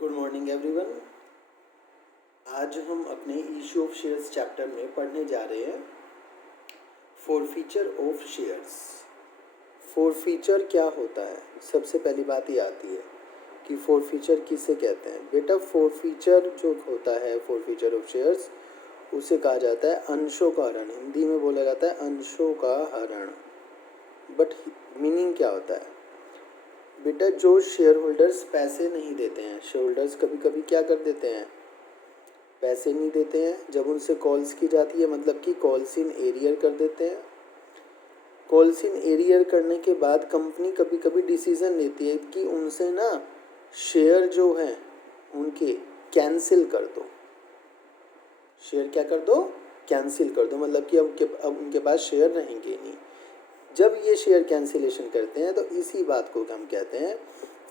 Good morning everyone. आज हम अपने इशू ऑफ शेयर्स चैप्टर में पढ़ने जा रहे हैं फोरफीचर ऑफ शेयर्स। फोरफीचर क्या होता है? सबसे पहली बात ये आती है कि फोरफीचर किसे कहते हैं। बेटा फोरफीचर जो होता है, फोरफीचर ऑफ शेयर्स, उसे कहा जाता है अंशों का हरण। हिंदी में बोला जाता है अंशों का हरण। बट मीनिंग क्या होता है? बेटा जो शेयर होल्डर्स पैसे नहीं देते हैं, शेयर होल्डर्स कभी कभी क्या कर देते हैं, पैसे नहीं देते हैं। जब उनसे कॉल्स की जाती है, मतलब कि कॉल्स इन एरियर कर देते हैं। कॉल्स इन एरियर करने के बाद कंपनी कभी कभी डिसीज़न लेती है कि उनसे ना शेयर जो हैं उनके कैंसिल कर दो। शेयर क्या कर दो? कैंसिल कर दो, मतलब कि अब उनके पास शेयर रहेंगे नहीं। जब ये शेयर कैंसिलेशन करते हैं तो इसी बात को हम कहते हैं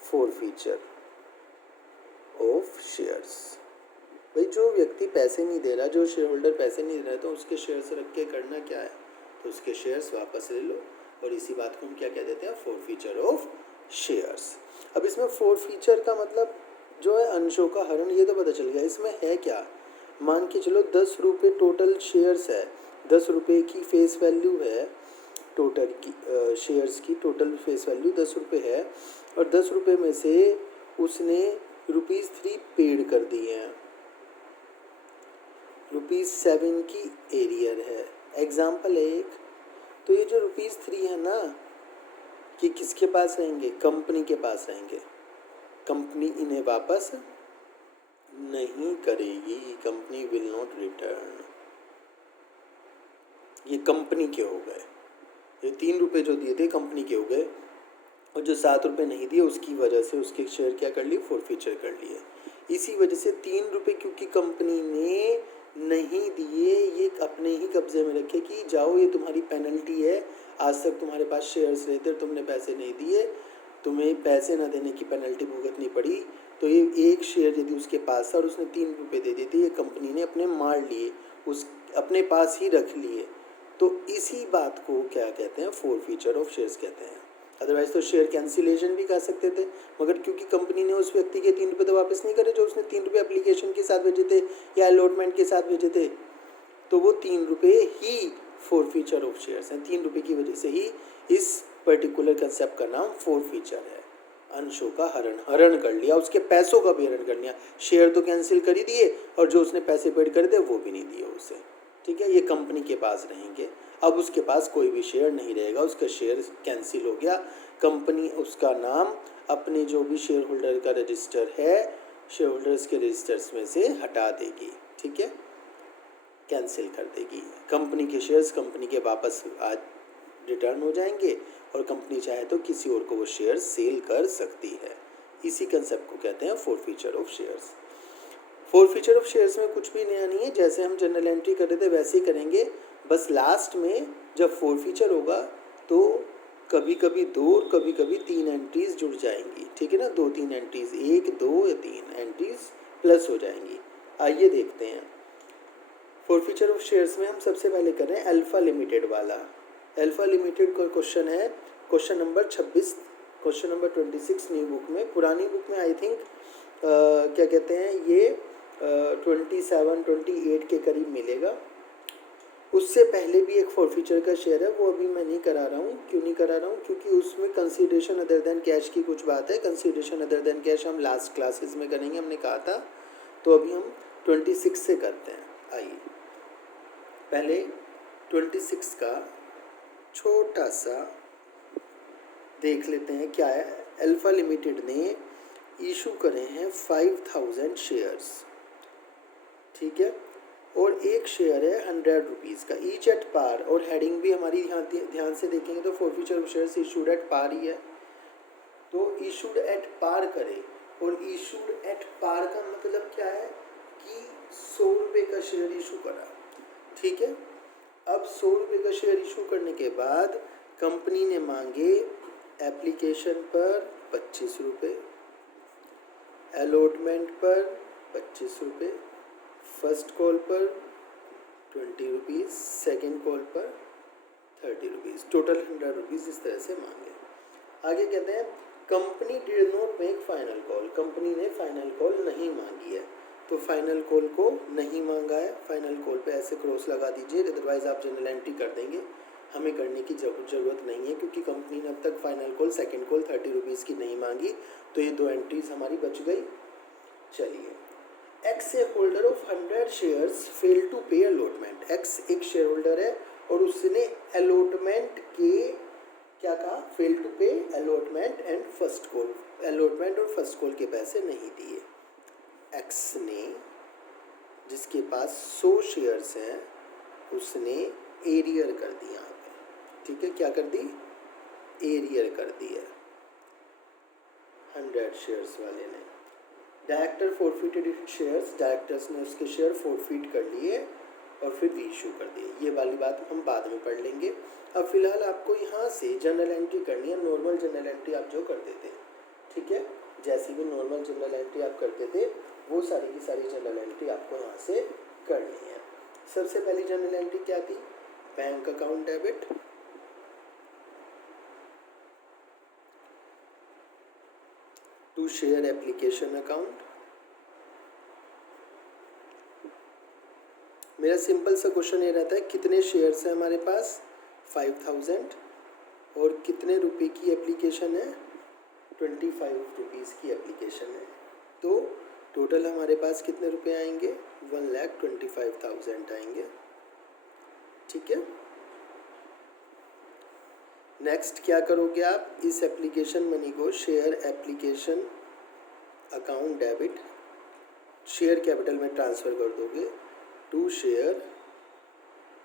फोरफीचर ऑफ शेयर्स। भाई जो व्यक्ति पैसे नहीं दे रहा, जो शेयर होल्डर पैसे नहीं दे रहा है, तो उसके शेयर्स रख के करना क्या है? तो उसके शेयर्स वापस ले लो। और इसी बात को हम क्या कह देते हैं? Forfeiture of shares. अब इसमें फोरफीचर का मतलब जो है अंशों का हरण, ये तो पता चल गया। इसमें है क्या? मान के चलो 10 रुपये टोटल शेयर्स है, 10 रुपये की फेस वैल्यू है टोटल की, शेयर्स की टोटल फेस वैल्यू 10 रुपये है। और 10 रुपये में से उसने ₹3 पेड कर दिए हैं, ₹7 की एरियर है। एग्जाम्पल है एक। तो ये जो ₹3 है ना, कि किसके पास रहेंगे? कंपनी के पास रहेंगे। कंपनी इन्हें वापस नहीं करेगी। Company will not return. ये कंपनी के हो गए। ये 3 रुपये जो दिए थे कंपनी के हो गए, और जो 7 रुपये नहीं दिए उसकी वजह से उसके शेयर क्या कर लिए? फोरफीचर कर लिए। इसी वजह से 3 रुपये क्योंकि कंपनी ने नहीं दिए, ये अपने ही कब्जे में रखे कि जाओ ये तुम्हारी पेनल्टी है, आज तक तुम्हारे पास शेयर्स रहते और तुमने पैसे नहीं दिए, तुम्हें पैसे ना देने की पेनल्टी भुगतनी पड़ी। तो ये एक शेयर यदि उसके पास था और उसने 3 रुपये दे दिए थे, ये कंपनी ने अपने मार लिए, उस अपने पास ही रख लिए। तो इसी बात को क्या कहते हैं? फोरफीचर ऑफ शेयर्स कहते हैं। अदरवाइज तो शेयर कैंसिलेशन भी कर सकते थे, मगर क्योंकि कंपनी ने उस व्यक्ति के 3 रुपये तो वापस नहीं करे जो उसने 3 रुपये एप्लीकेशन के साथ भेजे थे या अलॉटमेंट के साथ भेजे थे, तो वो 3 रुपये ही फोरफीचर ऑफ शेयर्स हैं। 3 रुपये की वजह से ही इस पर्टिकुलर कंसेप्ट का नाम फोरफीचर है। अंशों का हरण कर लिया, उसके पैसों का भी हरण कर लिया। शेयर तो कैंसिल कर ही दिए और जो उसने पैसे पेड कर दिए वो भी नहीं दिए उसे। ठीक है, ये कंपनी के पास रहेंगे। अब उसके पास कोई भी शेयर नहीं रहेगा, उसका शेयर कैंसिल हो गया। कंपनी उसका नाम अपने जो भी शेयर होल्डर का रजिस्टर है, शेयर होल्डर्स के रजिस्टर्स में से हटा देगी। ठीक है, कैंसिल कर देगी। कंपनी के शेयर्स कंपनी के वापस आज रिटर्न हो जाएंगे और कंपनी चाहे तो किसी और को वो शेयर सेल कर सकती है। इसी कंसेप्ट को कहते हैं forfeiture of shares. Forfeiture of shares में कुछ भी नया नहीं है, जैसे हम जनरल एंट्री कर रहे थे वैसे ही करेंगे। बस लास्ट में जब फोरफीचर होगा तो कभी कभी 2 और कभी कभी 3 एंट्रीज जुड़ जाएंगी। ठीक है ना, 2-3 एंट्रीज, 1, 2 या 3 एंट्रीज प्लस हो जाएंगी। आइए देखते हैं फोरफीचर ऑफ शेयर्स में। हम सबसे पहले कर रहे हैं अल्फा लिमिटेड वाला। अल्फा लिमिटेड का क्वेश्चन है question number 26, question number 26 new book में। पुरानी बुक में आई थिंक क्या कहते हैं ये 27-28 के करीब मिलेगा। उससे पहले भी एक फोरफीचर का शेयर है, वो अभी मैं नहीं करा रहा हूँ। क्यों नहीं करा रहा हूँ? क्योंकि उसमें कंसीडरेशन अदर देन कैश की कुछ बात है। कंसीडरेशन अदर देन कैश हम लास्ट क्लासेस में करेंगे, हमने कहा था। तो अभी हम 26 से करते हैं। आइए पहले 26 का छोटा सा देख लेते हैं क्या है। अल्फा लिमिटेड ने इशू करे हैं 5000 शेयर्स। ठीक है, और एक शेयर है 100 रुपीज़ का, ईच एट पार। और हेडिंग भी हमारी ध्यान से देखेंगे तो forfeiture of shares issued at par ही है। तो इशूड एट पार करे, और इशूड एट पार का मतलब क्या है कि 100 रुपये का शेयर इशू करा। ठीक है, अब 100 रुपये का शेयर इशू करने के बाद कंपनी ने मांगे एप्लीकेशन पर 25 रुपये, अलॉटमेंट पर 25 रुपये, फर्स्ट कॉल पर 20 रुपीज़, सेकेंड कॉल पर 30 रुपीज़, टोटल 100 रुपीज़ इस तरह से मांगे। आगे कहते हैं company did not make final call, company ने फाइनल कॉल नहीं मांगी है, तो फाइनल कॉल को नहीं मांगा है, फाइनल कॉल पे ऐसे क्रॉस लगा दीजिए, अदरवाइज आप जनरल एंट्री कर देंगे, हमें करने की ज़रूरत नहीं है क्योंकि कंपनी ने अब तक final call, second call 30 rupees की नहीं मांगी, तो ये 2 एंट्रीज हमारी बच गई। चलिए, X a holder of 100 shares fail to pay allotment, X एक शेयर होल्डर है और उसने अलॉटमेंट के क्या कहा, fail to pay allotment and first call, allotment और फर्स्ट कॉल के पैसे नहीं दिए। एक्स ने, जिसके पास 100 शेयर्स हैं, उसने एरियर कर दिया यहाँ पे, ठीक है, क्या कर दी, एरियर कर दी है 100 शेयर्स वाले ने। डायरेक्टर फॉरफिटेड शेयर्स, डायरेक्टर्स ने उसके शेयर फॉरफिट कर लिए और फिर रीइशू कर दिए, ये वाली बात हम बाद में पढ़ लेंगे। अब फिलहाल आपको यहाँ से जनरल एंट्री करनी है, नॉर्मल जनरल एंट्री आप जो करते थे, ठीक है, जैसी भी नॉर्मल जनरल एंट्री आप करते थे वो सारी की सारी जनरल एंट्री आपको यहाँ से करनी है। सबसे पहली जनरल एंट्री क्या थी, bank account debit, to share application account. मेरा सिंपल सा क्वेश्चन ये रहता है, कितने शेयर्स हैं हमारे पास, 5000, और कितने रुपए की एप्लीकेशन है, 25 रुपीज़ की एप्लीकेशन है, तो टोटल हमारे पास कितने रुपए आएंगे, 1,25,000 आएंगे, ठीक है। नेक्स्ट क्या करोगे आप, इस एप्लीकेशन मनी को share application account debit share capital में ट्रांसफ़र कर दोगे टू शेयर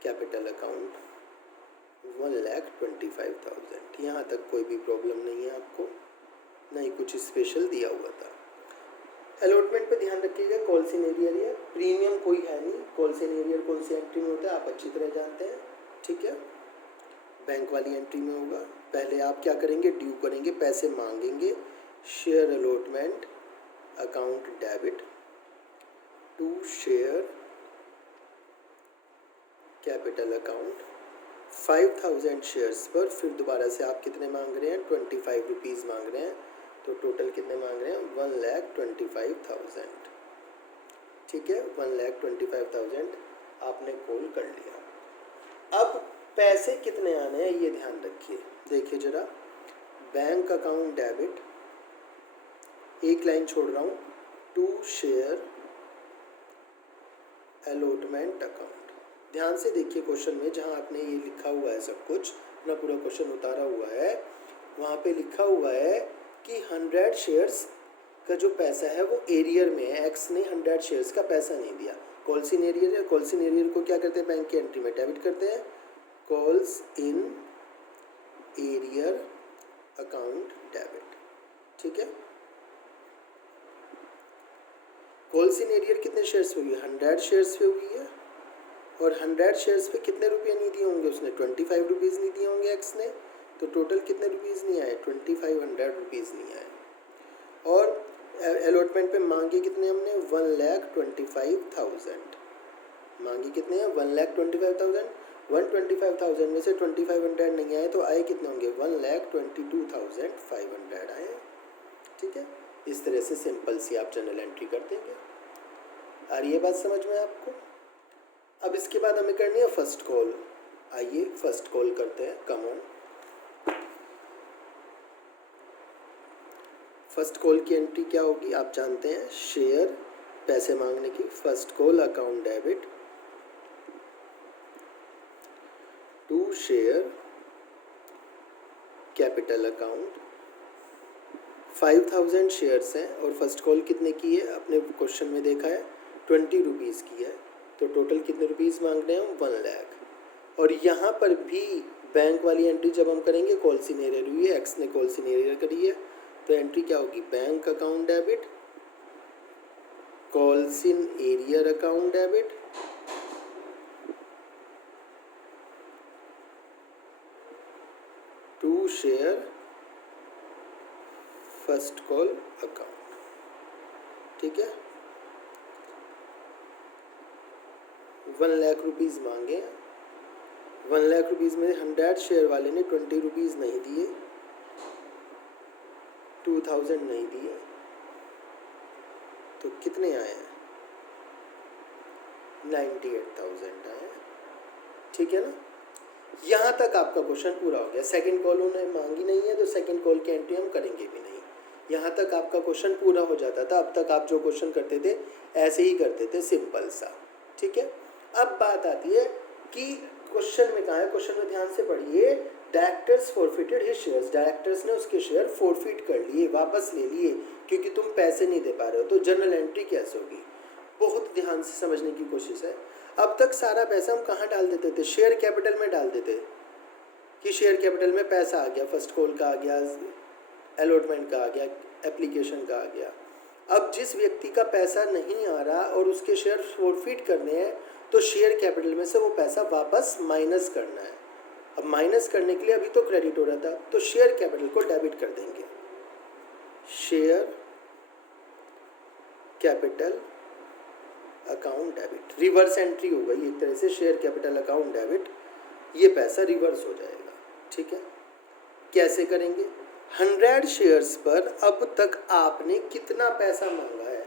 कैपिटल अकाउंट 1,25,000। यहाँ तक कोई भी प्रॉब्लम नहीं है आपको, नहीं कुछ स्पेशल दिया हुआ था। अलॉटमेंट पे ध्यान रखिएगा, कॉल सिनेरियर है, प्रीमियम कोई है नहीं, कॉल सिनेरियर कौन सी एंट्री में होता है आप अच्छी तरह जानते हैं, ठीक है, बैंक वाली एंट्री में होगा। पहले आप क्या करेंगे, ड्यू करेंगे, पैसे मांगेंगे, share allotment account debit to share capital account 5000 shares पर, फिर दोबारा से आप कितने मांग रहे हैं, 25 रुपीज़ मांग रहे हैं, तो टोटल कितने मांग रहे हैं, 1,25,000, ठीक है, 1,25,000 आपने कॉल कर लिया। अब पैसे कितने आने हैं ये ध्यान रखिए, देखिए जरा, बैंक अकाउंट डेबिट, एक लाइन छोड़ रहा हूँ, टू शेयर अलॉटमेंट अकाउंट। ध्यान से देखिए क्वेश्चन में, जहाँ आपने ये लिखा हुआ है सब कुछ, अपना पूरा क्वेश्चन उतारा हुआ है, वहाँ पे लिखा हुआ है कि 100 शेयर्स का जो पैसा है वो एरियर में है, एक्स ने 100 शेयर्स का पैसा नहीं दिया, कॉल्स इन एरियर है, कॉल्स इन एरियर को क्या करते हैं, बैंक की एंट्री में डेबिट करते हैं, calls in arrear account debit, ठीक है। कॉल्स इन एरियर कितने शेयर्स पे हुई है, 100 शेयर्स पे हुई है, और 100 शेयर्स पे कितने रुपये नहीं दिए होंगे उसने, 25 रुपीज़ नहीं दिए होंगे एक्स ने, तो टोटल कितने रुपीज़ नहीं आए, 2500 रुपीज़ नहीं आए। और अलॉटमेंट पे मांगे कितने हमने, 1,25,000 मांगी कितने हैं, 1,25,000, 125,000 में से 2500 नहीं आए तो आए कितने होंगे, 1,22,500 आए, ठीक है। इस तरह से सिंपल सी आप जनरल एंट्री कर देंगे। आ रही है बात समझ में आपको। अब इसके बाद हमें करनी है फर्स्ट कॉल, आइए फर्स्ट कॉल करते हैं, कम ऑन। फर्स्ट कॉल की एंट्री क्या होगी आप जानते हैं, शेयर पैसे मांगने की, first call account debit to share capital account 5000 shares हैं और फर्स्ट कॉल कितने की है, अपने क्वेश्चन में देखा है 20 रुपीज़ की है, तो टोटल कितने रुपीज़ मांग रहे हैं हम, 1 लाख। और यहाँ पर भी बैंक वाली एंट्री जब हम करेंगे, कॉल इन एरियर हुई है, एक्स ने कॉल इन एरियर करी है, तो एंट्री क्या होगी, bank account debit calls in arrear account debit to share first call account, ठीक है। 1 लाख रुपीज़ मांगे, 1 लाख रुपीज़ में 100 शेयर वाले ने 20 रुपीज़ नहीं दिए, 2000 नहीं दिए तो कितने आए हैं? 98,000 आए। ठीक है ना, यहाँ तक आपका क्वेश्चन पूरा हो गया। सेकंड कॉल उन्होंने मांगी नहीं है तो सेकंड कॉल की एंट्री हम करेंगे भी नहीं। यहाँ तक आपका क्वेश्चन पूरा हो जाता था। अब तक आप जो क्वेश्चन करते थे ऐसे ही करते थे, सिंपल सा। ठीक है, अब बात आती है कि क्वेश्चन में कहाँ है। क्वेश्चन में ध्यान से पढ़िए। Directors forfeited his shares, directors ने उसके शेयर फॉरफिट कर लिए, वापस ले लिए क्योंकि तुम पैसे नहीं दे पा रहे हो। तो जनरल एंट्री कैसे होगी, बहुत ध्यान से समझने की कोशिश है। अब तक सारा पैसा हम कहाँ डाल देते थे? शेयर कैपिटल में डाल देते कि शेयर कैपिटल में पैसा आ गया, फर्स्ट कॉल का आ गया, अलॉटमेंट का आ गया, एप्लीकेशन का आ गया। अब जिस व्यक्ति का पैसा नहीं आ रहा और उसके शेयर फॉरफिट करने हैं तो शेयर कैपिटल में से वो पैसा वापस माइनस करना है। अब माइनस करने के लिए अभी तो क्रेडिट हो रहा था तो शेयर कैपिटल को डेबिट कर देंगे। Share capital account debit, reverse entry हो गई एक तरह से। शेयर कैपिटल अकाउंट डेबिट, ये पैसा रिवर्स हो जाएगा। ठीक है, कैसे करेंगे? 100 शेयर्स पर अब तक आपने कितना पैसा मांगा है?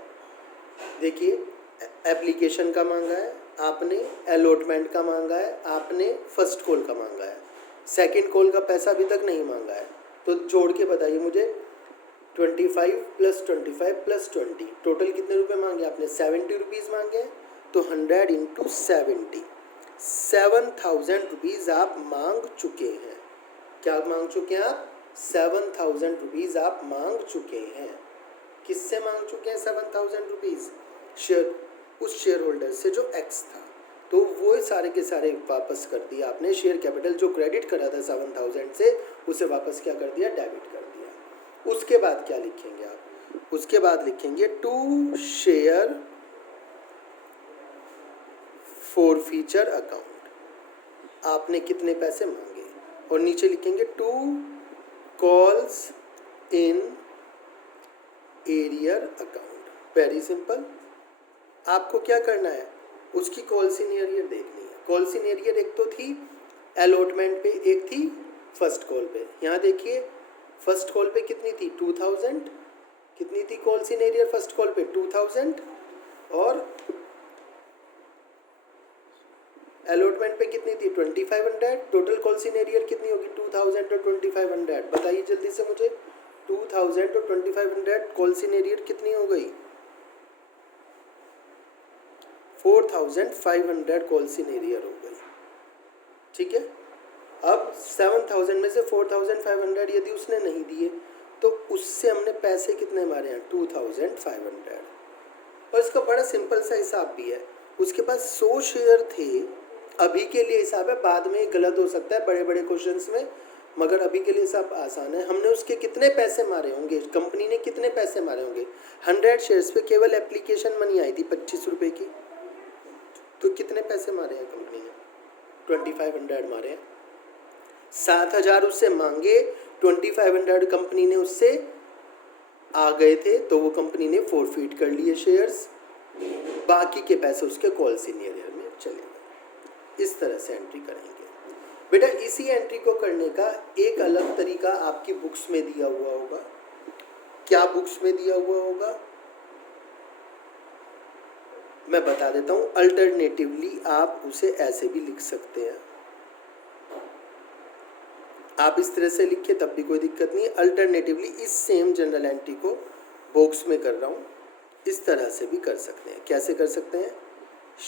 देखिए, एप्लीकेशन का मांगा है आपने, अलॉटमेंट का मांगा है आपने, फर्स्ट कॉल का मांगा है, सेकंड कॉल का पैसा अभी तक नहीं मांगा है। तो जोड़ के बताइए मुझे, 25 + 25 + 20 टोटल कितने रुपए मांगे आपने? 70 रुपीज़ मांगे हैं। तो 100 × 70, 7,000 रुपीज़ आप मांग चुके हैं। क्या मांग चुके हैं आप? 7,000 रुपीज़ आप मांग चुके हैं। किससे मांग चुके हैं 7,000 रुपीज़? शेयर, उस शेयर होल्डर से जो एक्स था। तो वो सारे के सारे वापस कर दिया आपने। शेयर कैपिटल जो क्रेडिट करा था 7,000 से, उसे वापस क्या कर दिया? डेबिट कर दिया। उसके बाद क्या लिखेंगे आप? उसके बाद लिखेंगे टू शेयर फॉरफीचर अकाउंट, आपने कितने पैसे मांगे, और नीचे लिखेंगे to calls in arrear account. Very simple. आपको क्या करना है? उसकी कॉल्स इन एरियर देखनी है। कॉल्स इन एरियर एक तो थी अलॉटमेंट पे, एक थी फर्स्ट कॉल पे। यहाँ देखिए, फर्स्ट कॉल पे कितनी थी? 2000। कितनी थी calls in arrear first call पे? 2000। और अलॉटमेंट पे कितनी थी? 2500। टोटल कॉल्स इन एरियर कितनी होगी? 2000 और 2500। बताइए जल्दी से मुझे, 2000 और 2500 कॉल्स इन एरियर कितनी हो गई? 4500 कॉल्स इन एरियर हो गई। ठीक है, अब 7000 में से 4500 यदि उसने नहीं दिए तो उससे हमने पैसे कितने मारे हैं? 2500। और इसका बड़ा सिंपल सा हिसाब भी है। उसके पास 100 शेयर थे। अभी के लिए हिसाब है, बाद में गलत हो सकता है बड़े बड़े क्वेश्चंस में, मगर अभी के लिए हिसाब आसान है। हमने उसके कितने पैसे मारे होंगे? कंपनी ने कितने पैसे मारे होंगे? 100 शेयर्स पे केवल एप्लीकेशन मनी आई थी 25 रुपये की। तो कितने पैसे मारे हैं कंपनी ने? 2500 मारे हैं। 7,000 उससे मांगे, 2500 कंपनी ने उससे आ गए थे तो वो कंपनी ने फॉरफिट कर लिए शेयर्स। बाकी के पैसे उसके कॉल्स इन एरियर में चले गए। इस तरह से एंट्री करेंगे बेटा। इसी एंट्री को करने का एक अलग तरीका आपकी बुक्स में दिया हुआ होगा। क्या बुक्स में दिया हुआ होगा मैं बता देता हूँ। अल्टरनेटिवली आप उसे ऐसे भी लिख सकते हैं। आप इस तरह से लिखिए तब भी कोई दिक्कत नहीं है। अल्टरनेटिवली इस सेम जनरल एंट्री को बॉक्स में कर रहा हूँ, इस तरह से भी कर सकते हैं। कैसे कर सकते हैं?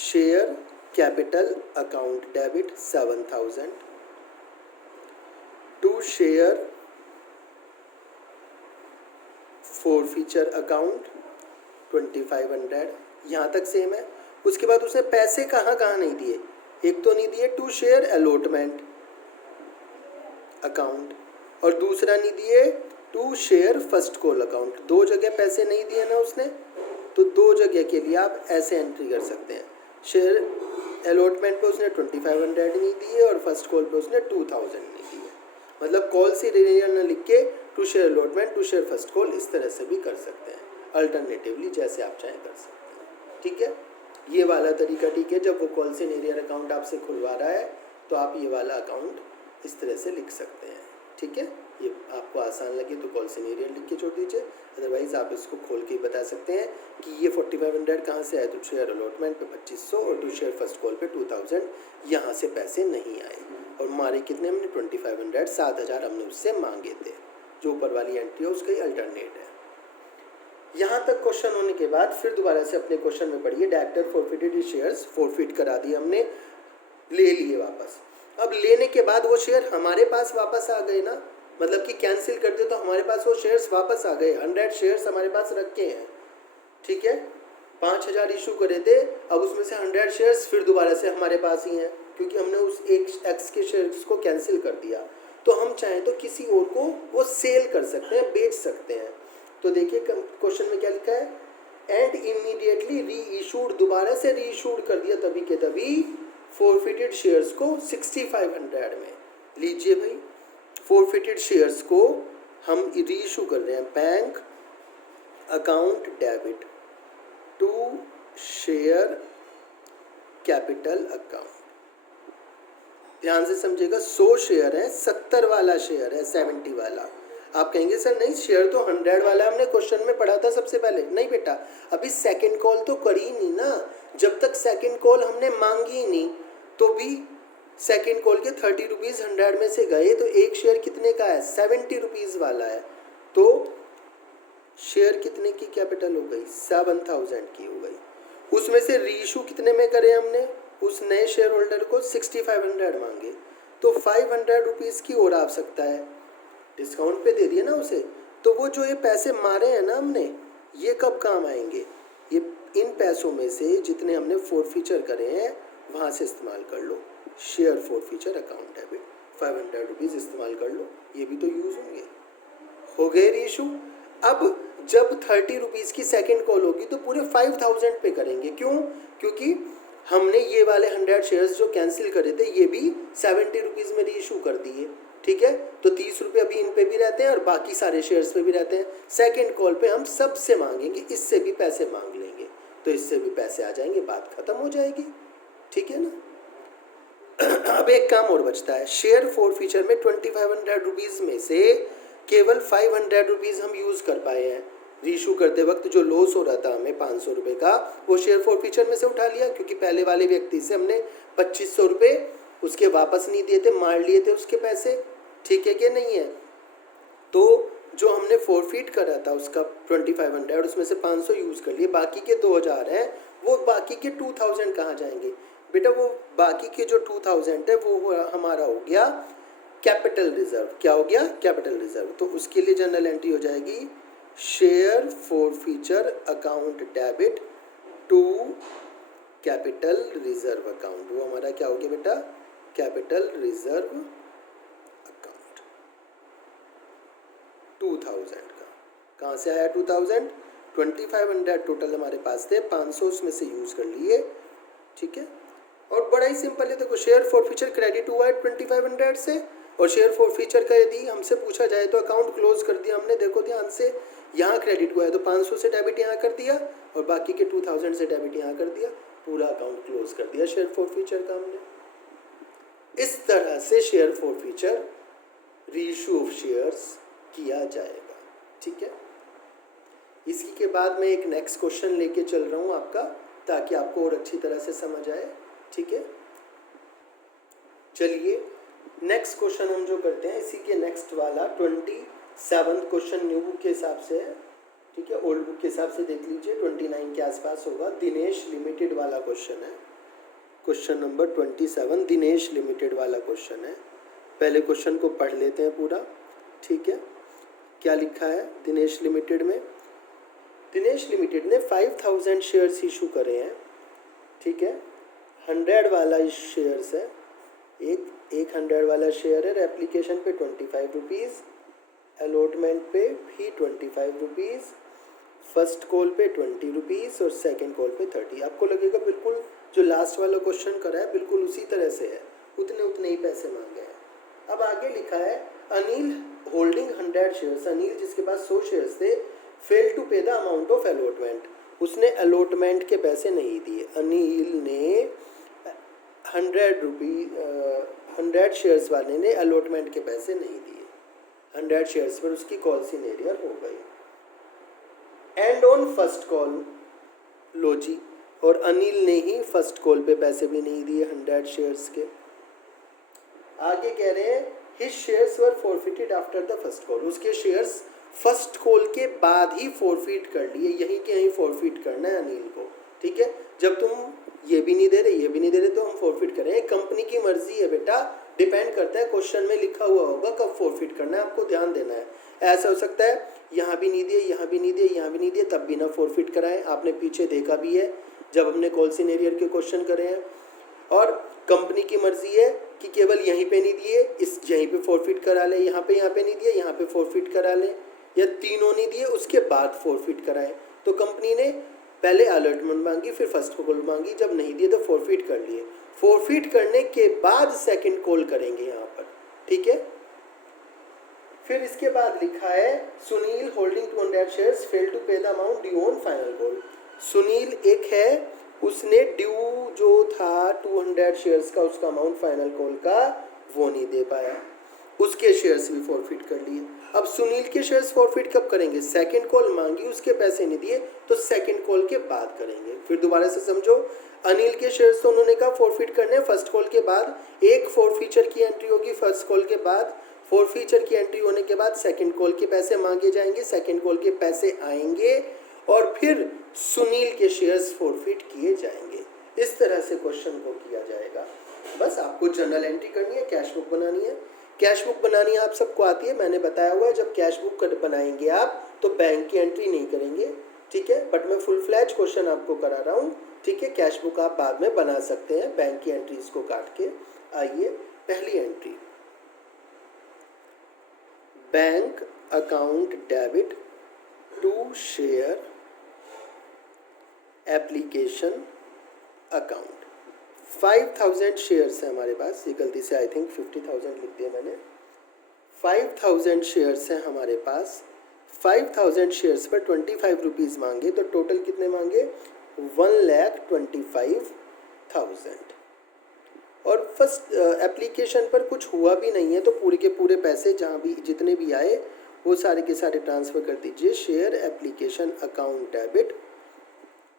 Share capital account debit 7000 to share forfeiture account 2500। यहाँ तक सेम है। उसके बाद उसने पैसे कहाँ कहाँ नहीं दिए? एक तो नहीं दिए टू शेयर अलॉटमेंट अकाउंट, और दूसरा नहीं दिए to share first call account. दो जगह पैसे नहीं दिए ना उसने, तो दो जगह के लिए आप ऐसे एंट्री कर सकते हैं। शेयर अलॉटमेंट पे उसने 2500 नहीं दिए और फर्स्ट कॉल पे उसने 2000 नहीं दिए। मतलब कॉल से एरियर न लिख के to share allotment to share first call, इस तरह से भी कर सकते हैं। अल्टरनेटिवली जैसे आप चाहें कर सकते हैं। ठीक है, ये वाला तरीका ठीक है। जब वो कॉल से एरियर अकाउंट आपसे खुलवा रहा है तो आप ये वाला अकाउंट इस तरह से लिख सकते हैं। ठीक है, ये आपको आसान लगे तो कॉल सिनेरियो लिख के छोड़ दीजिए, अदरवाइज़ आप इसको खोल के ही बता सकते हैं कि ये 4500 कहाँ से आए, तो शेयर अलॉटमेंट पे 2500 और टू शेयर फर्स्ट कॉल पे 2000, यहाँ से पैसे नहीं आए। और मारे कितने हमने 2500, 7000 हमने उससे मांगे थे। जो ऊपर वाली एंट्री है उसका ही अल्टरनेट है। यहाँ तक क्वेश्चन होने के बाद फिर दोबारा से अपने क्वेश्चन में पढ़िए। डायरेक्टर फॉरफिटेड शेयर्स, फॉरफिट करा दिए हमने, ले लिए वापस। अब लेने के बाद वो शेयर हमारे पास वापस आ गए ना, मतलब कि कैंसिल कर दे तो हमारे पास वो शेयर्स वापस आ गए। 100 शेयर्स हमारे पास रखे हैं, ठीक है, 5000 इशू करे थे, अब उसमें से 100 शेयर्स फिर दोबारा से हमारे पास ही हैं, क्योंकि हमने उस एक एक्स के शेयर्स को कैंसिल कर दिया। तो हम चाहें तो किसी और को वो सेल कर सकते हैं, बेच सकते हैं। तो देखिए क्वेश्चन में क्या लिखा है, एंड इमीडिएटली री इशूड, दोबारा से री इशूड कर दिया तभी के तभी फॉरफिटेड शेयर्स को 6500 में। लीजिए भाई, फॉरफिटेड शेयर्स को हम री इशू कर रहे हैं, bank account debit to share capital account. ध्यान से समझिएगा, 100 शेयर है, 70 वाला शेयर है, 70 वाला। आप कहेंगे सर नहीं, शेयर तो 100 वाला हमने क्वेश्चन में पढ़ा था सबसे पहले। नहीं बेटा, अभी सेकंड कॉल तो करी नहीं ना, जब तक सेकंड कॉल हमने मांगी ही नहीं तो भी सेकंड कॉल के 30 रुपीज़ 100 में से गए, तो एक शेयर कितने का है, 70 रुपीज़ वाला है। तो शेयर कितने की कैपिटल हो गई, 7000 की हो गई। उसमें से रीइशू कितने में करे हमने, उस नए शेयर होल्डर को 6500 मांगे, तो 500 रुपीज़ की और आ सकता है, डिस्काउंट पे दे दिए ना उसे। तो वो जो ये पैसे मारे हैं ना हमने, ये कब काम आएंगे, ये इन पैसों में से जितने हमने फॉरफीचर करे हैं वहाँ से इस्तेमाल कर लो। Share forfeiture account debit 500 rupees इस्तेमाल कर लो, ये भी तो यूज़ होंगे। हो गए रीइशू। अब जब 30 रुपीज़ की सेकंड कॉल होगी तो पूरे 5000 पे करेंगे। क्यों, क्योंकि हमने ये वाले 100 शेयर्स जो कैंसिल करे थे ये भी 70 रुपीज़ में रीइशू कर दिए, ठीक है। तो 30 रुपये अभी इन पे भी रहते हैं और बाकी सारे शेयर्स पे भी रहते हैं। सेकंड कॉल पे हम सबसे मांगेंगे, इससे भी पैसे मांग लेंगे, तो इससे भी पैसे आ जाएंगे, बात खत्म हो जाएगी, ठीक है ना। अब एक काम और बचता है, शेयर फॉरफीचर में 2500 रुपीज़ में से केवल 500 रुपीज़ हम यूज़ कर पाए हैं। रीइशू करते वक्त जो लॉस हो रहा था हमें 500 रुपये का, वो शेयर फॉरफीचर में से उठा लिया, क्योंकि पहले वाले व्यक्ति से हमने 2500 रुपये उसके वापस नहीं दिए थे, मार लिए थे उसके पैसे, ठीक है कि नहीं है। तो जो हमने फॉरफिट करा था उसका 2500, उसमें से 500 यूज़ कर लिए, बाकी के 2000 हैं, वो बाकी के 2000 कहाँ जाएंगे बेटा, वो बाकी के जो 2000 है वो हमारा हो गया कैपिटल रिजर्व। क्या हो गया, कैपिटल रिजर्व। तो उसके लिए जनरल एंट्री हो जाएगी share forfeiture account debit to capital reserve account. वो हमारा क्या हो गया बेटा, कैपिटल रिजर्व अकाउंट 2000 का। कहाँ से आया 2000, 2500 टोटल हमारे पास थे, 500 उसमें से यूज़ कर लिए, ठीक है। और बड़ा ही सिंपल है, देखो शेयर फॉरफीचर क्रेडिट हुआ है 2500 से, और शेयर फॉरफीचर का यदि हमसे पूछा जाए तो अकाउंट क्लोज कर दिया हमने। देखो ध्यान से, यहाँ क्रेडिट हुआ है तो 500 से डेबिट यहाँ कर दिया और बाकी के 2000 से डेबिट यहाँ कर दिया, पूरा अकाउंट क्लोज कर दिया शेयर फॉरफीचर का हमने। इस तरह से share forfeiture reissue of shares किया जाएगा, ठीक है। इसी के बाद मैं एक नेक्स्ट क्वेश्चन लेके चल रहा हूँ आपका, ताकि आपको और अच्छी तरह से समझ आए, ठीक है। चलिए नेक्स्ट क्वेश्चन हम जो करते हैं, इसी के नेक्स्ट वाला 27 क्वेश्चन न्यू बुक के हिसाब से है, ठीक है। ओल्ड बुक के हिसाब से देख लीजिए 29 के आसपास होगा। दिनेश लिमिटेड वाला क्वेश्चन है, क्वेश्चन नंबर 27 दिनेश लिमिटेड वाला क्वेश्चन है। पहले क्वेश्चन को पढ़ लेते हैं पूरा, ठीक है। क्या लिखा है दिनेश लिमिटेड में, दिनेश लिमिटेड ने 5000 शेयर्स इशू करे हैं, ठीक है। 100 वाला शेयर्स है, एक 100 वाला शेयर है, एप्लीकेशन पे 25 रुपीज़, अलॉटमेंट पे भी 25 रुपीज़, फर्स्ट कॉल पे 20 रुपीज़ और सेकंड कॉल पे 30। आपको लगेगा बिल्कुल जो लास्ट वाला क्वेश्चन करा है बिल्कुल उसी तरह से है, उतने ही पैसे मांगे हैं। अब आगे लिखा है अनिल होल्डिंग 100 शेयर्स, अनिल जिसके पास 100 शेयर्स थे, fail to pay the amount of allotment, उसने अलॉटमेंट के पैसे नहीं दिए। अनिल ने 100 शेयर्स वाले ने अलॉटमेंट के पैसे नहीं दिए, 100 शेयर्स पर उसकी कॉल सीनियर हो गई। एंड ऑन फर्स्ट कॉल, लो जी, और अनिल ने ही फर्स्ट कॉल पे पैसे भी नहीं दिए 100 शेयर्स के। आगे कह रहे हैं his shares were forfeited after the first call, उसके शेयर्स फर्स्ट कॉल के बाद ही फॉरफिट कर लिए, यहीं के यहीं फॉरफिट करना है अनिल को, ठीक है। जब तुम ये भी नहीं दे रहे, ये भी नहीं दे रहे, तो हम फॉरफिट करें। कंपनी की मर्जी है बेटा, डिपेंड करता है, क्वेश्चन में लिखा हुआ होगा कब फॉरफिट करना है, आपको ध्यान देना है। ऐसा हो सकता है यहाँ भी नहीं दिए, यहाँ भी नहीं दिए, यहाँ भी नहीं दिए, तब भी ना फॉरफिट कराएं। आपने पीछे देखा भी है जब हमने कॉल सिनेरियर के क्वेश्चन करे हैं। और कंपनी की मर्जी है कि केवल यहीं पे नहीं दिए, इस यहीं पे फॉरफिट करा लें, यहाँ पे नहीं दिए, यहाँ पे फॉरफिट करा लें, या तीनों नहीं दिए उसके बाद फॉरफिट कराएं। तो कंपनी ने पहले अलर्टमेंट मांगी, फिर फर्स्ट कॉल मांगी, जब नहीं दिए तो फॉरफिट कर लिए। फॉरफिट करने के बाद सेकंड कॉल करेंगे यहाँ पर, ठीक है। फिर इसके बाद लिखा है Sunil holding 200 shares fail to pay the amount due on final call. Sunil एक है, उसने ड्यू जो था 200 शेयर्स का, उसका अमाउंट फाइनल कॉल का वो नहीं दे पाया, उसके शेयर्स भी फॉरफिट कर लिए। अब सुनील के शेयर्स फॉरफिट कब करेंगे? सेकंड कॉल मांगी, उसके पैसे नहीं दिए, तो सेकंड कॉल के बाद करेंगे। फिर दोबारा से समझो, अनिल के शेयर्स तो उन्होंने कहा फॉरफिट करने फर्स्ट कॉल के बाद, एक फॉरफीचर की एंट्री होगी फर्स्ट कॉल के बाद, फॉरफीचर की एंट्री होने के बाद सेकंड कॉल के पैसे मांगे जाएंगे, सेकंड कॉल के पैसे आएंगे और फिर सुनील के शेयर्स फॉरफिट किए जाएंगे। इस तरह से क्वेश्चन को किया जाएगा। बस आपको जर्नल एंट्री करनी है, कैश बुक बनानी है। कैश बुक बनानी आप सबको आती है, मैंने बताया हुआ है। जब कैश बुक बनाएंगे आप तो बैंक की एंट्री नहीं करेंगे, ठीक है, बट मैं फुल फ्लैज क्वेश्चन आपको करा रहा हूँ, ठीक है। कैश बुक आप बाद में बना सकते हैं बैंक की एंट्रीज को काट के। आइए पहली entry, bank account debit to share application account. 5000 shares है हमारे पास, ये गलती से आई थिंक 50,000 लिख दिया मैंने। 5000 शेयर्स हैं हमारे पास। 5000 शेयर्स पर 25 रुपीज़ मांगे, तो टोटल कितने मांगे? 1,25,000। और फर्स्ट एप्लीकेशन पर कुछ हुआ भी नहीं है, तो पूरे के पूरे पैसे जहाँ भी जितने भी आए वो सारे के सारे ट्रांसफ़र कर दीजिए share application account debit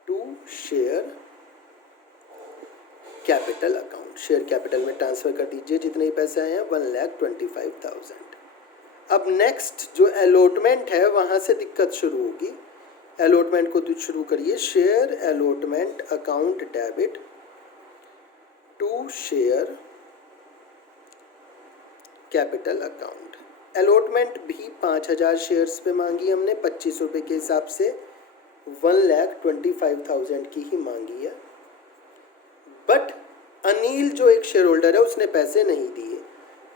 to share capital account. Share capital में ट्रांसफ़र कर दीजिए जितने ही पैसे आए हैं, 1,25,000। अब नेक्स्ट जो अलॉटमेंट है वहाँ से दिक्कत शुरू होगी। अलॉटमेंट को शुरू करिए, share allotment account debit to share capital account. Allotment भी 5000 शेयर्स पे मांगी हमने, 25 रुपये के हिसाब से 1,25,000 की ही मांगी है। बट अनिल जो एक शेयर होल्डर है उसने पैसे नहीं दिए,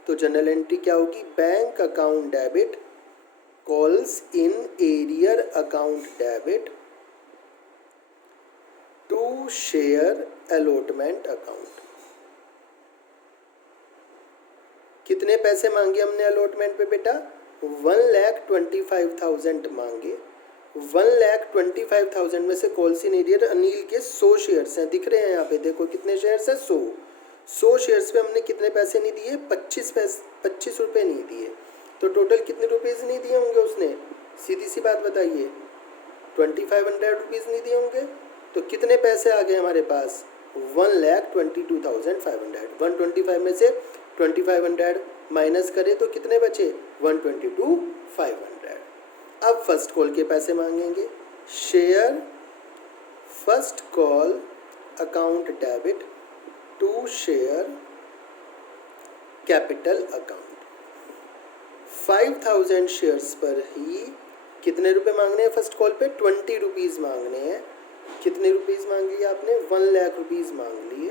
तो जनरल एंट्री क्या होगी? Bank account debit calls in arrear account debit to share allotment account. कितने पैसे मांगे हमने अलॉटमेंट पे बेटा? 1,25,000 मांगे। 1,25,000 में से कॉल सिनेरियर अनिल के 100 शेयर्स हैं, दिख रहे हैं यहाँ पे, देखो कितने शेयर्स हैं? 100 शेयर्स पे हमने कितने पैसे नहीं दिए? 25 रुपये नहीं दिए, तो टोटल कितने रुपीज़ नहीं दिए होंगे उसने? सीधी सी बात बताइए, 2,500 रुपीज़ नहीं दिए होंगे। तो कितने पैसे आ गए हमारे पास? 1,22,500। 125 में से 2,500 माइनस करें तो कितने बचे? 122,500। अब फर्स्ट कॉल के पैसे मांगेंगे, share first call account debit to share capital account. 5,000 shares पर ही कितने रुपए मांगने हैं? फर्स्ट कॉल पे 20 रुपीज़ मांगने हैं। कितने रुपीज़ मांग लिए आपने? 1,00,000 रुपीज़ मांग लिए।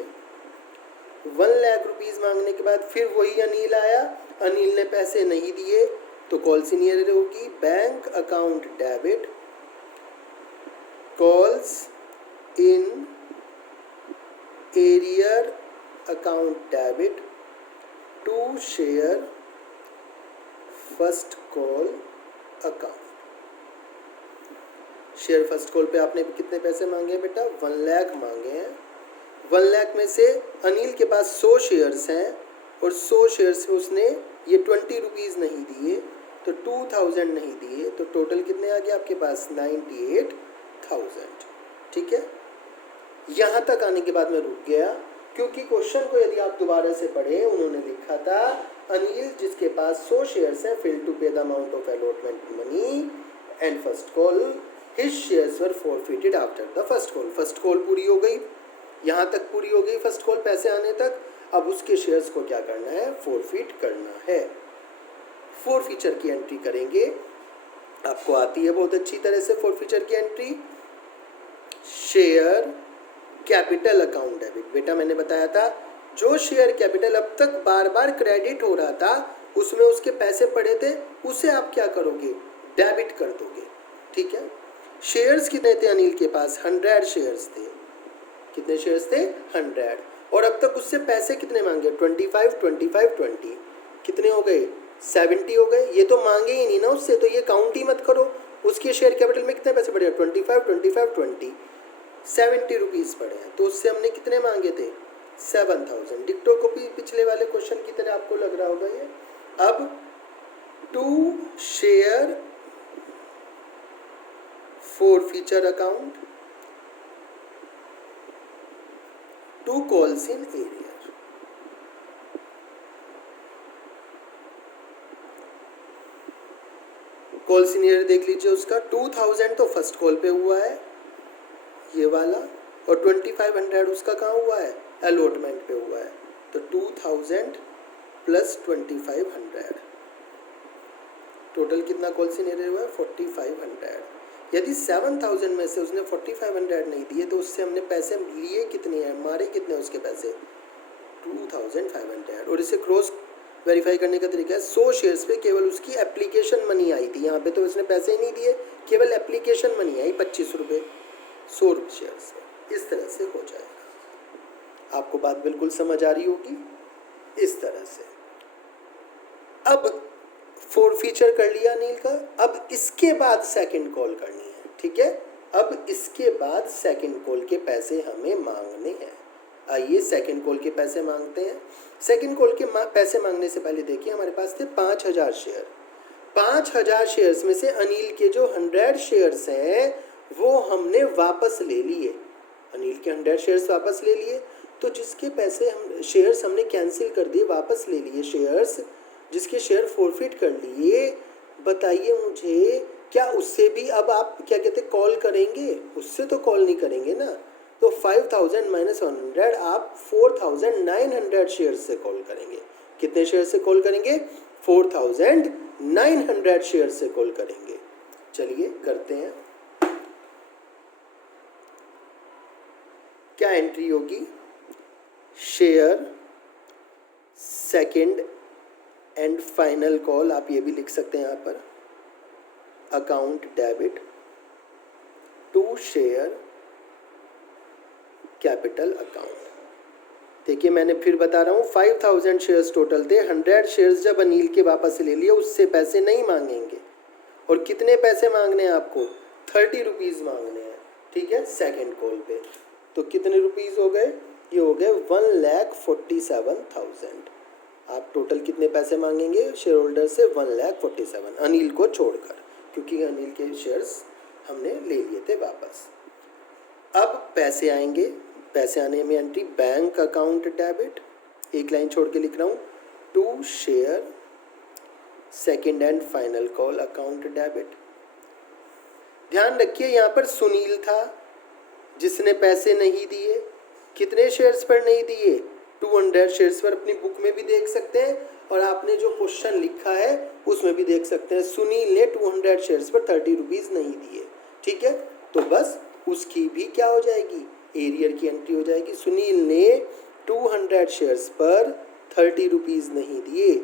1,00,000 रुपीज़ मांगने के बाद फिर वही अनिल आया, अनिल ने पैसे नहीं दिए, तो कॉल सीनियर होगी bank account debit calls in arrear account debit to share first call account. Share first call पे आपने कितने पैसे मांगे बेटा? 1,00,000 मांगे हैं। 1,00,000 में से अनिल के पास 100 शेयर्स हैं और 100 शेयर्स में उसने ये 20 रुपीज़ नहीं दिए, तो 2000 नहीं दिए, तो टोटल कितने आ गए आपके पास 98,000। ठीक है, यहाँ तक आने के बाद मैं रुक गया, क्योंकि क्वेश्चन को यदि आप दोबारा से पढ़े, उन्होंने लिखा था अनिल जिसके पास 100 शेयर्स हैं fail to pay the amount of allotment money and first call his shares were forfeited after the first call. First call पूरी हो गई, यहाँ तक पूरी हो गई फर्स्ट कॉल पैसे आने तक। अब उसके शेयर्स को क्या करना है, फॉरफिट करना है। फॉरफीचर की एंट्री करेंगे, आपको आती है बहुत अच्छी तरह से फॉरफीचर की entry. Share capital account debit, बेटा मैंने बताया था जो शेयर कैपिटल अब तक बार बार क्रेडिट हो रहा था, उसमें उसके पैसे पड़े थे, उसे आप क्या करोगे, डेबिट कर दोगे। ठीक है, शेयर्स कितने थे अनिल के पास, 100 शेयर्स थे। कितने शेयर्स थे, 100, और अब तक उससे पैसे कितने मांगे, 25 25 20, कितने हो गए, 70 हो गए। ये तो मांगे ही नहीं ना उससे, तो ये काउंट ही मत करो। उसके शेयर कैपिटल में कितने पैसे पड़े हैं, 25 25 20, 70 रुपीज़ पड़े हैं। तो उससे हमने कितने मांगे थे, 7000। डिक्टो को भी पिछले वाले क्वेश्चन की तरह आपको लग रहा होगा ये। अब to share forfeiture account, to calls in arrear. Calls in arrear देख लीजिए, उसका 2000 तो फर्स्ट कॉल पे हुआ है ये वाला, और 2500 उसका कहाँ हुआ है, अलॉटमेंट पे हुआ है। तो 2000 प्लस 2500, टोटल कितना कॉल सिनेरियो हुआ है, 4500। यदि 7000 में से उसने 4500 नहीं दिए, तो उससे हमने पैसे लिए कितने हैं, मारे कितने उसके पैसे, 2500। और इसे क्रॉस वेरीफाई करने का तरीका है, 100 शेयर्स पे केवल उसकी एप्लीकेशन मनी आई थी, यहाँ पे तो उसने पैसे ही नहीं दिए, केवल एप्लीकेशन मनी आई 25 रुपये 100 शेयर से। इस तरह से हो जाएगा। आपको बात बिल्कुल समझ आ रही होगी, इस तरह से। अब फॉरफीचर कर लिया अनिल का, अब इसके बाद सेकंड कॉल करनी है। ठीक है, अब इसके बाद सेकंड कॉल के पैसे हमें मांगने हैं। आइए सेकंड कॉल के पैसे मांगते हैं। सेकंड कॉल के पैसे मांगने से पहले देखिए, हमारे पास थे 5000 शेयर। 5000 शेयर्स में से अनिल के जो 100 शेयर्स हैं वो हमने वापस ले लिए। अनिल के 100 शेयर्स वापस ले लिए, तो जिसके पैसे हम शेयर्स हमने कैंसिल कर दिए, वापस ले लिए शेयर्स, जिसके शेयर फॉरफिट कर लिए, बताइए मुझे क्या उससे भी अब आप क्या कहते हैं कॉल करेंगे, उससे तो कॉल नहीं करेंगे ना। तो 5000 माइनस 100 आप 4900 शेयर्स से कॉल करेंगे। कितने शेयर से कॉल करेंगे, 4900 शेयर से कॉल करेंगे। चलिए करते हैं, क्या एंट्री होगी, share second and final call, आप ये भी लिख सकते हैं यहाँ पर, account debit to share capital account. देखिए मैंने फिर बता रहा हूँ, 5000 शेयर्स टोटल थे, 100 शेयर्स जब अनिल के वापस ले लिए, उससे पैसे नहीं मांगेंगे। और कितने पैसे मांगने हैं आपको, 30 रुपीज़ मांगने हैं। ठीक है, सेकंड कॉल पे। तो कितने रुपीज़ हो गए, ये हो गए 1,47,000। आप टोटल कितने पैसे मांगेंगे शेयर होल्डर से, 1,47,000 अनिल को छोड़कर, क्योंकि अनिल के शेयर्स हमने ले लिए थे वापस। अब पैसे आएंगे, पैसे आने में एंट्री बैंक अकाउंट डेबिट, एक लाइन छोड़ के लिख रहा हूँ, to share second and final call account debit. ध्यान रखिए यहाँ पर सुनील था जिसने पैसे नहीं दिए। कितने शेयर्स पर नहीं दिए, 200 शेयर्स पर। अपनी बुक में भी देख सकते हैं और आपने जो क्वेश्चन लिखा है उसमें भी देख सकते हैं। सुनील ने 200 शेयर्स पर 30 रुपीज़ नहीं दिए। ठीक है, तो बस उसकी भी क्या हो जाएगी, एरियर की एंट्री हो जाएगी। सुनील ने 200 शेयर्स पर 30 रुपीज़ नहीं दिए।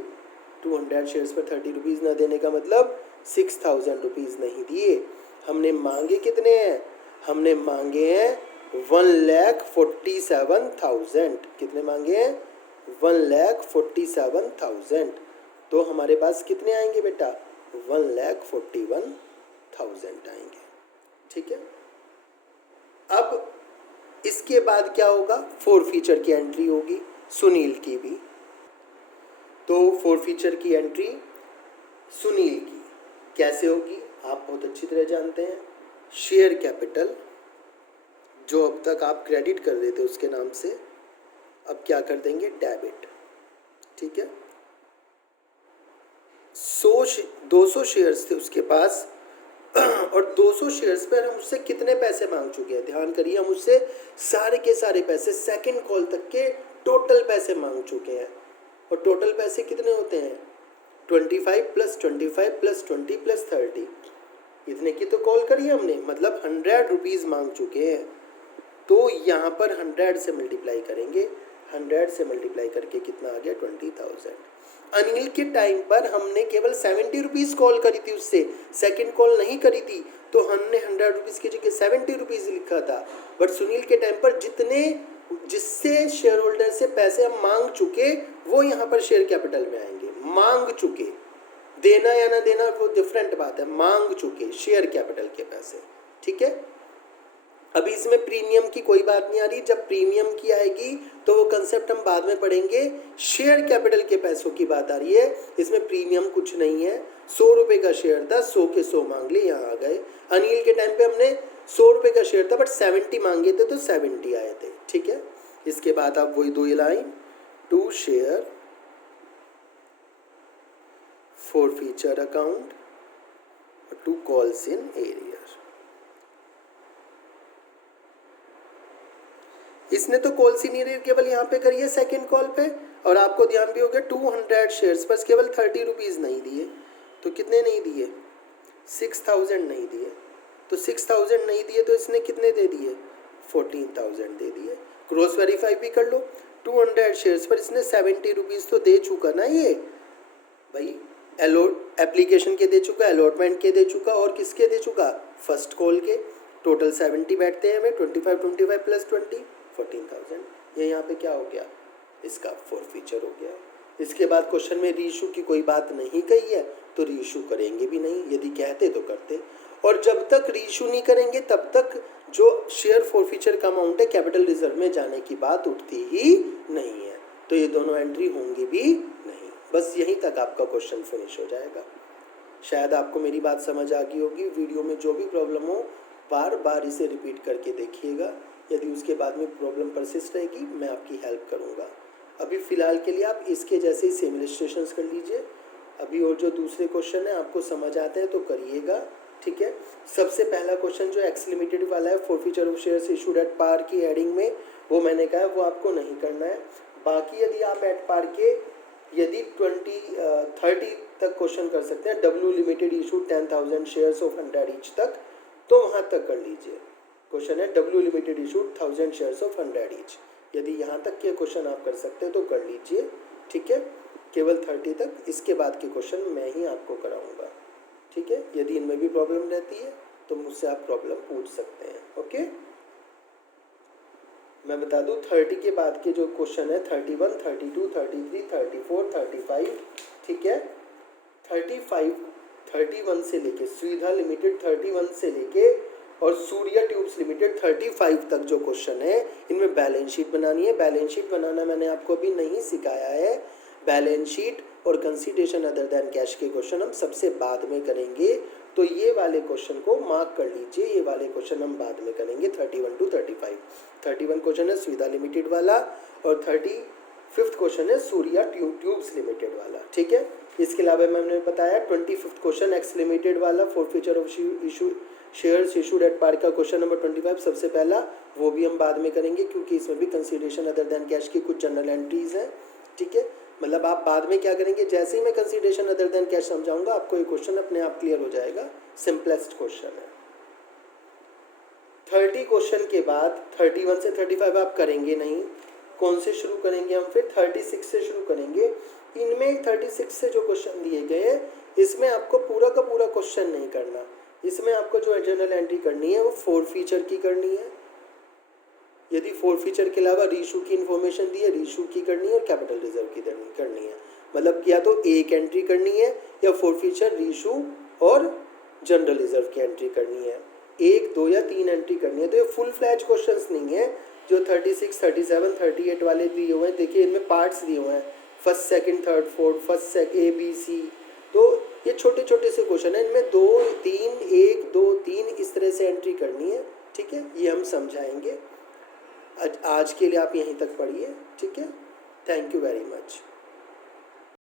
200 शेयर्स पर 30 रुपीज़ ना देने का मतलब 6000 रुपीज़ नहीं दिए। हमने मांगे कितने हैं, हमने मांगे हैं 1,47,000। कितने मांगे हैं, 1,47,000। तो हमारे पास कितने आएंगे बेटा, 1,41,000 आएंगे। ठीक है, अब इसके बाद क्या होगा, फॉरफीचर की एंट्री होगी, सुनील की भी। तो फॉरफीचर की एंट्री सुनील की कैसे होगी आप बहुत अच्छी तरह जानते हैं। शेयर कैपिटल जो अब तक आप क्रेडिट कर रहे थे उसके नाम से अब क्या कर देंगे, डेबिट। ठीक है, 200 शेयर्स थे उसके पास और 200 शेयर्स पर हम उससे कितने पैसे मांग चुके हैं, ध्यान करिए, हम उससे सारे के सारे पैसे सेकंड कॉल तक के टोटल पैसे मांग चुके हैं। और टोटल पैसे कितने होते हैं, 25 + 25 + 20 + 30, इतने की तो कॉल करी हमने, मतलब 100 रुपीज़ मांग चुके हैं। तो यहाँ पर 100 से मल्टीप्लाई करेंगे, 100 से मल्टीप्लाई करके कितना आ गया, 20,000। अनिल के टाइम पर हमने केवल 70 रुपीज़ कॉल करी थी उससे, सेकंड कॉल नहीं करी थी, तो हमने 100 रुपीज़ की जगह 70 रुपीज़ लिखा था। बट सुनील के टाइम पर जिससे शेयर होल्डर से पैसे हम मांग चुके वो यहाँ पर शेयर कैपिटल में आएंगे। मांग चुके, देना या ना देना वो डिफरेंट बात है, मांग चुके शेयर कैपिटल के पैसे। ठीक है, अभी इसमें प्रीमियम की कोई बात नहीं आ रही, जब प्रीमियम की आएगी तो वो कंसेप्ट हम बाद में पढ़ेंगे। शेयर कैपिटल के पैसों की बात आ रही है, इसमें प्रीमियम कुछ नहीं है। 100 रुपये का शेयर था, 100 के 100 मांग लिए, यहाँ आ गए। अनिल के टाइम पे हमने 100 रुपये का शेयर था बट 70 मांगे थे तो 70 आए थे। ठीक है, इसके बाद आप वही दो line, to share forfeiture account to calls in arrear। इसने तो कॉल्स इन एरियर केवल यहाँ पे करी है सेकेंड कॉल पे, और आपको ध्यान भी हो गया 200 शेयर्स पर केवल 30 रुपीज़ नहीं दिए, तो कितने नहीं दिए, 6000 नहीं दिए, तो 6000 नहीं दिए तो इसने कितने दे दिए, 14,000 दे दिए। क्रॉस वेरीफाई भी कर लो, 200 शेयर्स पर इसने 70 रुपीज़ तो दे चुका ना ये भाई, एप्लीकेशन के दे चुका, अलॉटमेंट के दे चुका, और किसके दे चुका, फर्स्ट कॉल के। टोटल 70 बैठते हैं हमें, 25 + 20 14,000। ये यहाँ पे क्या हो गया, इसका फॉरफीचर हो गया। इसके बाद क्वेश्चन में रीइशू की कोई बात नहीं कही है तो रीइशू करेंगे भी नहीं, यदि कहते तो करते। और जब तक रीइशू नहीं करेंगे तब तक जो शेयर फॉरफीचर का अमाउंट है कैपिटल रिजर्व में जाने की बात उठती ही नहीं है, तो ये दोनों एंट्री होंगी भी नहीं। बस यहीं तक आपका क्वेश्चन फिनिश हो जाएगा। शायद आपको मेरी बात समझ आ गई होगी। वीडियो में जो भी प्रॉब्लम हो बार बार इसे रिपीट करके देखिएगा, यदि उसके बाद में प्रॉब्लम परसिस्ट रहेगी मैं आपकी हेल्प करूँगा। अभी फ़िलहाल के लिए आप इसके जैसे ही सेम इलस्ट्रेशंस कर लीजिए अभी, और जो दूसरे क्वेश्चन है आपको समझ आते हैं तो करिएगा। ठीक है, सबसे पहला क्वेश्चन जो एक्स लिमिटेड वाला है, forfeiture of shares issued at par की हेडिंग में, वो मैंने कहा है वो आपको नहीं करना है। बाकी यदि आप एट पार के यदि 30 तक क्वेश्चन कर सकते हैं, W limited issued 10,000 shares of 100 each तक, तो वहाँ तक कर लीजिए। क्वेश्चन है W limited issued 1000 shares of 100 each, यदि यहाँ तक के क्वेश्चन आप कर सकते हैं तो कर लीजिए। ठीक है, केवल 30 तक, इसके बाद के क्वेश्चन मैं ही आपको कराऊंगा। ठीक है, यदि इनमें भी प्रॉब्लम रहती है तो मुझसे आप प्रॉब्लम पूछ सकते हैं। ओके, मैं बता दूं 30 के बाद के जो क्वेश्चन है 31, 32, 33, 34, 35। ठीक है, 31 से लेके सुविधा लिमिटेड 31 से लेके और सूर्या ट्यूब्स लिमिटेड 35 तक जो क्वेश्चन है, इनमें बैलेंस शीट बनानी है। बैलेंस शीट बनाना मैंने आपको अभी नहीं सिखाया है। बैलेंस शीट और कंसीडरेशन अदर देन कैश के क्वेश्चन हम सबसे बाद में करेंगे, तो ये वाले क्वेश्चन को मार्क कर लीजिए, ये वाले क्वेश्चन हम बाद में करेंगे। 31 to 35, 31 क्वेश्चन है सुविधा लिमिटेड वाला और 35th क्वेश्चन है सूर्या ट्यूब्स लिमिटेड वाला। ठीक है, इसके अलावा मैंने बताया 25th क्वेश्चन एक्स लिमिटेड वाला, forfeiture of issue shares issued at par का क्वेश्चन नंबर 25 सबसे पहला, वो भी हम बाद में करेंगे क्योंकि इसमें भी कंसीडरेशन अदर देन कैश की कुछ जनरल एंट्रीज हैं। ठीक है, मतलब आप बाद में क्या करेंगे, जैसे ही मैं कंसीडरेशन अदर देन कैश समझाऊंगा आपको ये क्वेश्चन अपने आप क्लियर हो जाएगा। सिंपलेस्ट क्वेश्चन है। 30 क्वेश्चन के बाद 31 से 35 आप करेंगे नहीं, कौन से शुरू करेंगे हम, फिर 36 से शुरू करेंगे। इनमें 36 से जो क्वेश्चन दिए गए हैं इसमें आपको पूरा का पूरा क्वेश्चन नहीं करना, इसमें आपको जो जनरल एंट्री करनी है वो फॉरफीचर की करनी है। यदि फॉरफीचर के अलावा रीइशू की इन्फॉर्मेशन दी है, रीइशू की करनी है और कैपिटल रिजर्व की करनी है। मतलब या तो एक एंट्री करनी है या फॉरफीचर, रीइशू और जनरल रिजर्व की एंट्री करनी है, 1, 2 या 3 एंट्री करनी है। तो ये फुल फ्लैज क्वेश्चंस नहीं है जो 36, 37, 38 वाले दिए हुए हैं। देखिए इनमें पार्ट्स दिए हुए हैं, first, second, third, fourth, first, second, A, B, C। तो ये छोटे छोटे से क्वेश्चन है, इनमें 2 3 1 2 3 इस तरह से एंट्री करनी है, ठीक है। ये हम समझाएंगे। आज के लिए आप यहीं तक पढ़िए, ठीक है। Thank you very much.